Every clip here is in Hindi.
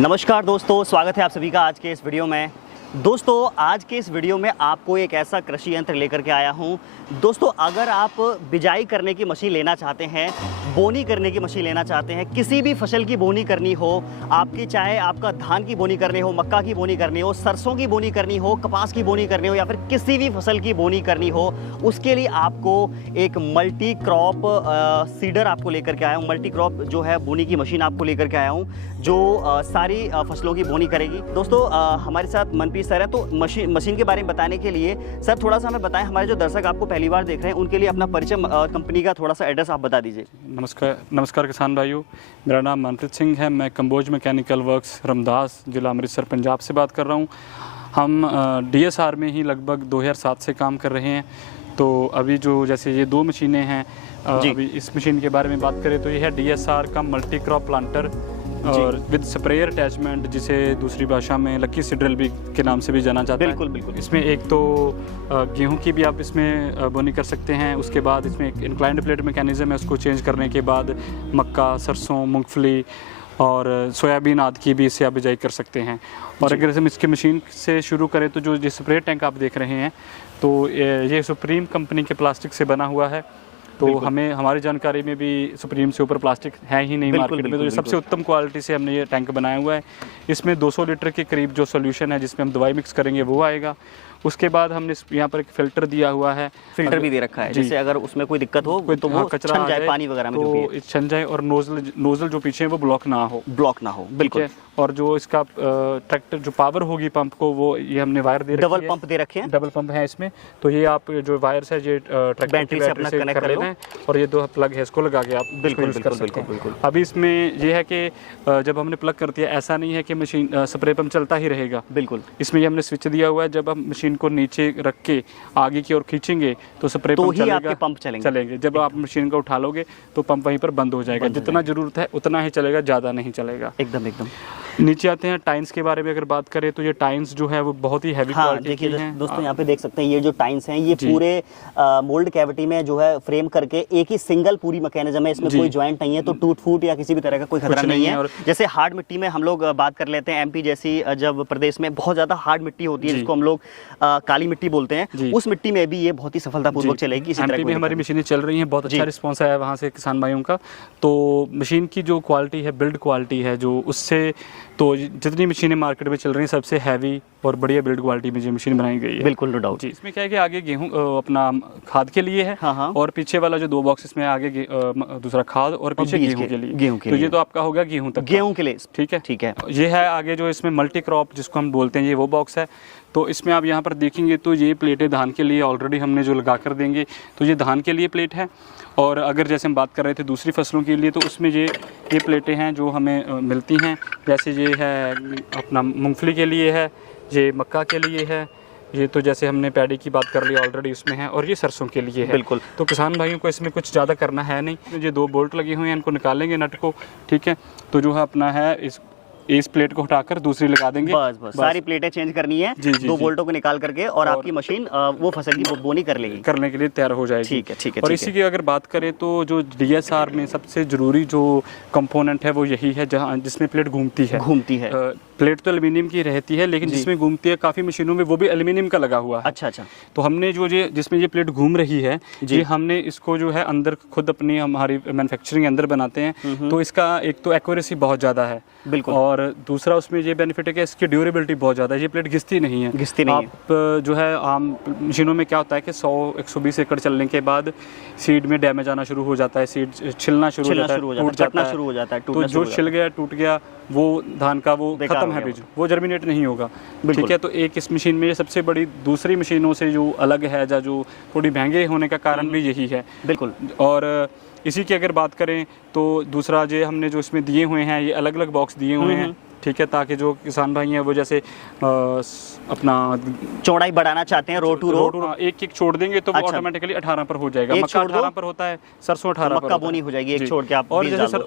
नमस्कार दोस्तों, स्वागत है आप सभी का आज के इस वीडियो में। दोस्तों, आज के इस वीडियो में आपको एक ऐसा कृषि यंत्र लेकर के आया हूं। दोस्तों, अगर आप बिजाई करने की मशीन लेना चाहते हैं, बोनी करने की मशीन लेना चाहते हैं, किसी भी फसल की बोनी करनी हो, आपकी चाहे आपका धान की बोनी करनी हो, मक्का की बोनी करनी हो, सरसों की बोनी करनी हो, कपास की बोनी करनी हो या फिर किसी भी फसल की बोनी करनी हो, उसके लिए आपको एक मल्टी क्रॉप सीडर आपको लेकर के आया हूँ। मल्टी क्रॉप जो है बोनी की मशीन आपको लेकर के आया हूँ, जो सारी फसलों की बोनी करेगी। दोस्तों, हमारे साथ मनप्रीत सर हैं, तो मशीन के बारे में बताने के लिए सर थोड़ा सा हमें बताएं, हमारे जो दर्शक आपको पहली बार देख रहे हैं उनके लिए अपना परिचय, कंपनी का थोड़ा सा एड्रेस आप बता दीजिए। नमस्कार किसान भाइयों, मेरा नाम मनप्रीत सिंह है। मैं कंबोज मैकेनिकल वर्क्स रमदास, जिला अमृतसर, पंजाब से बात कर रहा हूँ। हम DSR में ही लगभग 2007 से काम कर रहे हैं। तो अभी जो जैसे ये दो मशीनें हैं, अभी इस मशीन के बारे में बात करें तो ये है DSR का मल्टी क्रॉप प्लांटर और विद स्प्रेयर अटैचमेंट, जिसे दूसरी भाषा में लकी सीडरल भी के नाम से भी जाना जाता है। बिल्कुल। इसमें एक तो गेहूं की भी आप इसमें बोनी कर सकते हैं। उसके बाद इसमें एक इंक्लाइंड प्लेट मैकेनिज्म है, उसको चेंज करने के बाद मक्का, सरसों, मूंगफली और सोयाबीन आदि की भी इससे आप बिजाई कर सकते हैं। और अगर हम इसकी मशीन से शुरू करें तो जो स्प्रे टैंक आप देख रहे हैं, तो ये सुप्रीम कंपनी के प्लास्टिक से बना हुआ है। तो हमें हमारी जानकारी में भी सुप्रीम से ऊपर प्लास्टिक है ही नहीं मार्केट में, तो ये सबसे उत्तम क्वालिटी से हमने ये टैंक बनाया हुआ है। इसमें 200 लीटर के करीब जो सॉल्यूशन है जिसमें हम दवाई मिक्स करेंगे वो आएगा। उसके बाद हमने यहाँ पर एक फिल्टर दिया हुआ है, फिल्टर भी दे रखा है, जैसे अगर उसमें कोई दिक्कत हो तो वो कचरा छन जाए पानी वगैरह में, तो छन जाए और नोजल जो पीछे है वो ब्लॉक ना हो। बिल्कुल। और जो इसका ट्रैक्टर जो पावर होगी पंप को, वो ये हमने वायर दे रखी है, डबल पंप दे रखे हैं, डबल पंप है इसमें। तो ये आप जो वायर्स है ये ट्रैक्टर बैटरी से अपना कनेक्ट कर लेना है और ये दो प्लग है, इसको लगा के आप बिल्कुल कर सकते हैं। अभी इसमें ये है कि जब हमने प्लग कर दिया, ऐसा नहीं है कि मशीन स्प्रे पंप चलता ही रहेगा। बिल्कुल, इसमें ये हमने स्विच दिया हुआ है। जब हम मशीन को नीचे रख के आगे की ओर खींचेंगे तो स्प्रे पंप चलेगा, पंप चलेंगे। जब आप मशीन को उठा लोगे तो पंप वहीं पर बंद हो जाएगा। जितना जरूरत है उतना ही चलेगा, ज़्यादा नहीं चलेगा। एकदम। नीचे आते हैं, टाइन्स के बारे में अगर बात करें तो ये टाइन्स जो है वो बहुत ही हैवी क्वालिटी की हैं। दोस्तों, यहाँ पे देख सकते हैं ये जो टाइन्स हैं, ये पूरे मोल्ड कैविटी में जो है फ्रेम करके एक ही सिंगल पूरी मैकेनिज्म है, इसमें कोई जॉइंट नहीं है, तो टूट फूट या किसी भी तरह का कोई खतरा नहीं है। जैसे हार्ड मिट्टी में हम लोग बात कर लेते हैं, MP जैसी जब प्रदेश में बहुत ज्यादा हार्ड मिट्टी होती है जिसको हम लोग काली मिट्टी बोलते हैं, उस मिट्टी में भी ये बहुत ही सफलतापूर्वक चलेगी। इसी तरह MP में हमारी मशीनें चल रही हैं, बहुत अच्छा रिस्पॉन्स आया वहाँ से किसान भाइयों का। तो मशीन की जो क्वालिटी है, बिल्ड क्वालिटी है, जो उससे तो जितनी मशीनें मार्केट में चल रही हैं सबसे हैवी और बढ़िया बिल्ड क्वालिटी में जो मशीन बनाई गई है। बिल्कुल, नो डाउट। इसमें क्या है कि आगे गेहूं अपना खाद के लिए है, और पीछे वाला जो 2 बॉक्स इसमें आगे दूसरा खाद और पीछे गेहूं के लिए। तो ये तो आपका हो गया गेहूं तक, गेहूं के लिए। ठीक है। ये है आगे जो इसमें मल्टी क्रॉप जिसको हम बोलते हैं, ये वो बॉक्स है। तो इसमें आप यहाँ पर देखेंगे तो ये प्लेटें धान के लिए ऑलरेडी हमने जो लगा कर देंगे, तो ये धान के लिए प्लेट है। और अगर जैसे हम बात कर रहे थे दूसरी फसलों के लिए, तो उसमें ये प्लेटें हैं जो हमें मिलती हैं। जैसे ये है अपना मूंगफली के लिए है, ये मक्का के लिए है, ये तो जैसे हमने पैडी की बात कर ली ऑलरेडी उसमें है, और ये सरसों के लिए है। बिल्कुल। तो किसान भाइयों को इसमें कुछ ज़्यादा करना है नहीं। ये 2 बोल्ट लगे हुए हैं, इनको निकालेंगे नट को, ठीक है। तो जो है अपना है इस प्लेट को हटाकर दूसरी लगा देंगे। बस सारी प्लेटें चेंज करनी है, 2 बोल्टों को निकाल करके, और आपकी मशीन वो फसल की बोनी करने के लिए तैयार हो जाएगी। ठीक है। और इसी की अगर बात करें तो जो DSR में सबसे जरूरी जो कंपोनेंट है वो यही है, जिसमें प्लेट घूमती है। प्लेट तो एल्यूमिनियम की रहती है, लेकिन जिसमें घूमती है काफ़ी मशीनों में वो भी एल्यूमिनियम का लगा हुआ है। अच्छा। तो हमने जिसमें ये प्लेट घूम रही है, ये हमने इसको जो है अंदर खुद अपनी हमारी मैन्युफैक्चरिंग अंदर बनाते हैं। तो इसका एक तो एक्यूरेसी बहुत ज़्यादा है, बिल्कुल, और दूसरा उसमें ये बेनिफिट है कि इसकी ड्यूरेबिलिटी बहुत ज़्यादा है। ये प्लेट घिसती नहीं है। आप जो है आम मशीनों में क्या होता है कि 100-120 एकड़ चलने के बाद सीड में डैमेज आना शुरू हो जाता है, सीड छिलना शुरू हो जाता है, तो जो छिल गया, टूट गया, वो धान का वो खत्म है, बीज वो जर्मिनेट नहीं होगा। ठीक है। तो एक इस मशीन में ये सबसे बड़ी दूसरी मशीनों से जो अलग है, जो थोड़ी महंगे होने का कारण भी यही है। बिल्कुल। और इसी की अगर बात करें तो दूसरा जो हमने जो इसमें दिए हुए हैं, ये अलग अलग बॉक्स दिए हुए हैं, ठीक है, ताकि जो किसान भाई हैं वो जैसे अपना चौड़ाई बढ़ाना चाहते हैं, रो टू रो एक छोड़ देंगे तो वो ऑटोमेटिकली 18 पर हो जाएगा। मक्का 18 पर होता है, सरसों 18 पर, मक्का बोनी हो जाएगी, एक छोड़ के आप। और जैसे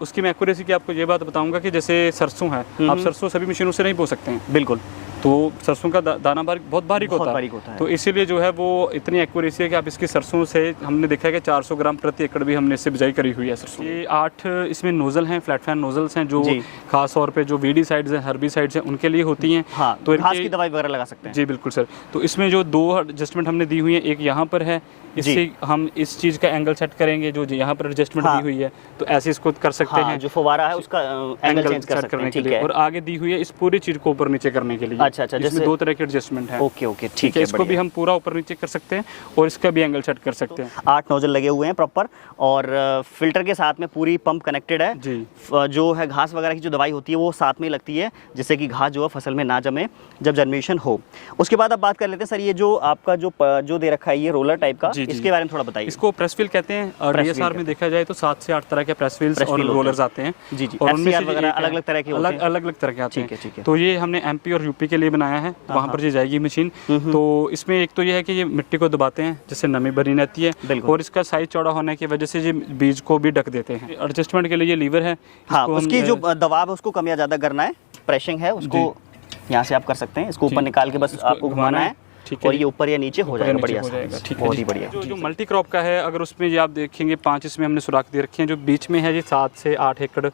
उसकी मैं एक्यूरेसी की आपको ये बात बताऊंगा कि जैसे सरसों है, आप सरसों सभी मशीनों से नहीं बो सकते हैं। बिल्कुल। तो सरसों का दाना बहुत बारीक बहुत होता बारीक होता है। तो इसीलिए जो है वो इतनी एक्यूरेसी है कि आप इसकी सरसों से हमने देखा है कि 400 ग्राम प्रति एकड़ भी हमने इससे बिजाई करी हुई है सरसों। ये 8 इसमें नोजल हैं, फ्लैट फैन नोजल्स हैं, जो जी। खास तौर पे जो वीडी साइड्स हैं, हर्बी साइड्स हैं, उनके लिए होती हैं। हाँ, तो घास इनके की दवाई वगैरह लगा सकते हैं। जी बिल्कुल सर। तो इसमें जो 2 एडजस्टमेंट हमने दी हुई है, एक यहाँ पर है, इससे हम इस चीज़ का एंगल सेट करेंगे, जो यहाँ पर एडजस्टमेंट हाँ। दी हुई है, तो ऐसे इसको कर सकते हाँ, हैं जो फुवारा है उसका एंगल चेंज कर सेट सकते करने हैं, के ठीक लिए। है। और आगे दी हुई है इस पूरी चीज़ को ऊपर नीचे करने के लिए। अच्छा, इसमें जैसे 2 तरह के एडजस्टमेंट है। ओके ओके, ठीक है, इसको भी हम पूरा ऊपर नीचे कर सकते हैं और इसका भी एंगल सेट कर सकते हैं। 8 नोजल लगे हुए हैं प्रॉपर, और फिल्टर के साथ में पूरी पंप कनेक्टेड है जी। जो है घास वगैरह की जो दवाई होती है वो साथ में ही लगती है, जिससे कि घास जो है फसल में ना जमे जब जर्मिनेशन हो। उसके बाद अब बात कर लेते हैं सर, ये जो आपका जो दे रखा है ये रोलर टाइप का, जी, जी। इसके बारे में थोड़ा बताइए। इसको प्रेस व्हील कहते हैं और प्रेस डीएसआर व्हील में देखा जाए तो 7 से 8 तरह के प्रेस व्हील्स और व्हील होते रोलर्स आते हैं। जी जी, और उनमें FCR से वगैरह एक है, अलग-अलग तरह के होते हैं। अलग-अलग तरह के आते ठीक है, हैं। ठीक है। तो ये हमने एमपी और यूपी के लिए बनाया है, वहाँ पर ये जाएगी मशीन। तो इसमें एक तो ये है कि ये मिट्टी को दबाते हैं जिससे नमी बनी रहती है, बिल्कुल। और इसका साइज चौड़ा होने की वजह से ये बीज को भी ढक देते हैं। एडजस्टमेंट के लिए ये लीवर है। हाँ, इसको हम, उसकी जो दबाव है उसको कम या ज़्यादा करना है, प्रेशिंग है उसको यहाँ से आप कर सकते हैं, इसको ऊपर निकाल के बस इसको आपको घुमाना है, ठीक है और जी। ये ऊपर या नीचे हो जाएगा, बढ़िया हो सा। जाएगा, ठीक है बहुत जी। ही बढ़िया। जो मल्टी क्रॉप का है, अगर उसमें ये आप देखेंगे 5 इसमें हमने सुराख दे रखे हैं, जो बीच में है ये 7 से 8 एकड़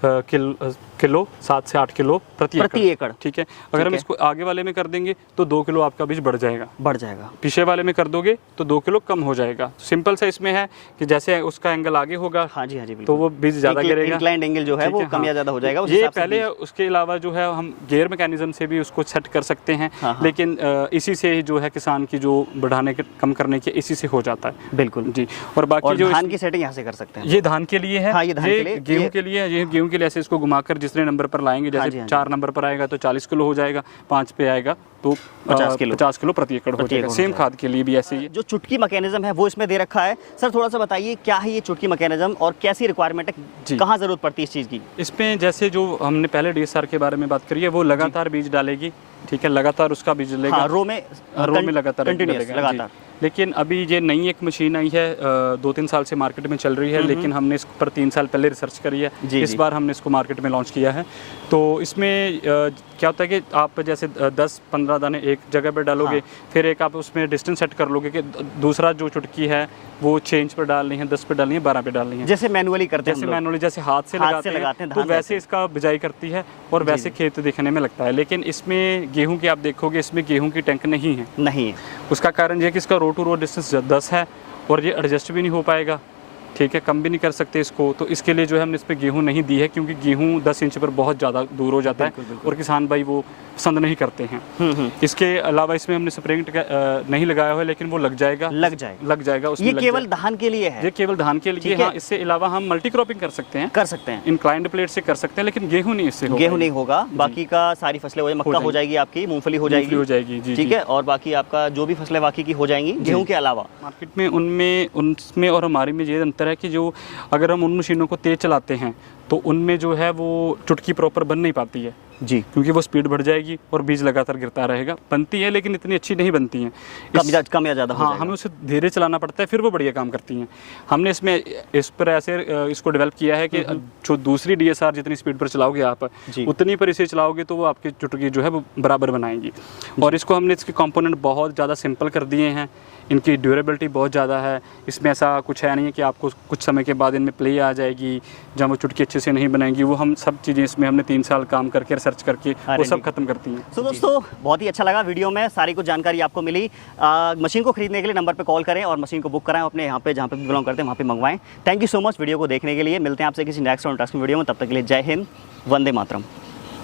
किलो 7 से 8 किलो प्रति एकड़। ठीक है। अगर हम इसको आगे वाले में कर देंगे तो 2 किलो आपका बीज बढ़ जाएगा। पीछे वाले में कर दोगे तो 2 किलो कम हो जाएगा। सिंपल सा इसमें है कि जैसे उसका एंगल आगे होगा, हाँ जी, हाँ जी, तो वो बीज ज्यादा गिरेगा, इंक्लाइंड एंगल जो है वो कम या ज्यादा हो जाएगा। उस ये हिसाब से पहले है। उसके अलावा जो है हम गियर मैकेनिज्म से भी उसको सेट कर सकते हैं, लेकिन इसी से जो है किसान की जो बढ़ाने के कम करने के इसी से हो जाता है। बिल्कुल जी। और बाकी जो धान की सेटिंग यहाँ से कर सकते हैं। ये धान के लिए है। हाँ, ये धान के लिए, गेहूं के लिए है। ये गेहूं के लिए ऐसे इसको घुमाकर जितने नंबर पर लाएंगे, जैसे 4 नंबर पर आएगा तो 40 किलो हो जाएगा, 5 पे आएगा तो 50 किलो प्रति एकड़ हो जाएगा। सेम खाद के लिए भी ऐसे ही है। जो चुटकी मैकेनिज्म है वो इसमें दे रखा है। सर थोड़ा सा बताइए क्या है ये चुटकी मैकेनिज्म और कैसी रिक्वायरमेंट है, कहाँ जरूरत पड़ती है इस चीज़ की? इसमें जैसे जो हमने पहले डीएसआर के बारे में बात करी है, वो लगातार बीज डालेगी, ठीक है, लगातार उसका बीज लेगा। हाँ, रो में लगातार लगातार। लेकिन अभी ये नई एक मशीन आई है, 2-3 साल से मार्केट में चल रही है, लेकिन हमने इस पर 3 साल पहले रिसर्च करी है। इस बार हमने इसको मार्केट में लॉन्च किया है। तो इसमें क्या होता है कि आप जैसे 10-15 दाने एक जगह पर डालोगे, फिर एक आप उसमें डिस्टेंस सेट कर लोगे कि दूसरा जो चुटकी है वो 6 इंच पर डालनी है, 10 पे डालनी है, 12 पे डालनी है, जैसे मैनुअली करते हैं, जैसे मैनुअली जैसे हाथ से लगाते हैं तो वैसे इसका बिजाई करती है और वैसे खेत दिखने में लगता है। लेकिन इसमें गेहूं की आप देखोगे, इसमें गेहूं की टैंक नहीं है। उसका कारण ये कि इसका रो टू रो डिस्टेंस 10 है और ये एडजस्ट भी नहीं हो पाएगा, ठीक है, कम भी नहीं कर सकते इसको। तो इसके लिए जो है हमने इस पर गेहूं नहीं दी है, क्योंकि गेहूं 10 इंच पर बहुत ज़्यादा दूर हो जाता है और किसान भाई वो पसंद नहीं करते हैं। इसके अलावा इसमें हमने स्प्रिंग नहीं लगाया हुआ है, लेकिन वो लग जाएगा उसमें। ये केवल धान के लिए है? ये केवल धान के लिए। हाँ, इससे अलावा हम मल्टी क्रॉपिंग कर सकते हैं, इंक्लाइंड प्लेट से कर सकते हैं, लेकिन गेहूं नहीं इससे होगा। गेहूं नहीं होगा, बाकी का सारी फसलें हो जाएगी, मक्का हो जाएगी, आपकी मूंगफली हो जाएगी, ठीक है, और बाकी आपका जो भी फसलें बाकी की हो जाएंगी गेहूं के अलावा। मार्केट में उनमें और हमारी में ये अंतर है कि जो अगर हम उन मशीनों को तेज चलाते हैं तो उनमें जो है वो चुटकी प्रॉपर बन नहीं पाती है जी, क्योंकि वो स्पीड बढ़ जाएगी और बीज लगातार गिरता रहेगा। बनती है लेकिन इतनी अच्छी नहीं बनती हैं, कम या ज़्यादा। हाँ, हमें उसे धीरे चलाना पड़ता है, फिर वो बढ़िया काम करती हैं। हमने इस पर ऐसे इसको डेवलप किया है कि जो दूसरी डीएसआर जितनी स्पीड पर चलाओगे आप, उतनी पर इसे चलाओगे तो वो आपकी चुटकी जो है वो बराबर बनाएंगी। और इसको हमने इसके कंपोनेंट बहुत ज़्यादा सिंपल कर दिए हैं, इनकी ड्यूरेबिलिटी बहुत ज़्यादा है। इसमें ऐसा कुछ है नहीं है कि आपको कुछ समय के बाद इनमें प्ले आ जाएगी जहाँ वो चुटकी अच्छे से नहीं बनाएंगी। वो हम सब चीज़ें इसमें हमने 3 साल काम करके रिसर्च करके वो सब खत्म करती हैं। तो दोस्तों बहुत ही अच्छा लगा, वीडियो में सारी कुछ जानकारी आपको मिली। मशीन को खरीदने के लिए नंबर पर कॉल करें और मशीन को बुक कराएं, अपने यहाँ पे जहाँ पे बिलोंग करते हैं वहाँ पे मंगवाएं। Thank you so much video को देखने के लिए। मिलते हैं आपसे किसी नेक्स्ट और इंटरेस्टिंग वीडियो में, तब तक के लिए जय हिंद, वंदे मातरम।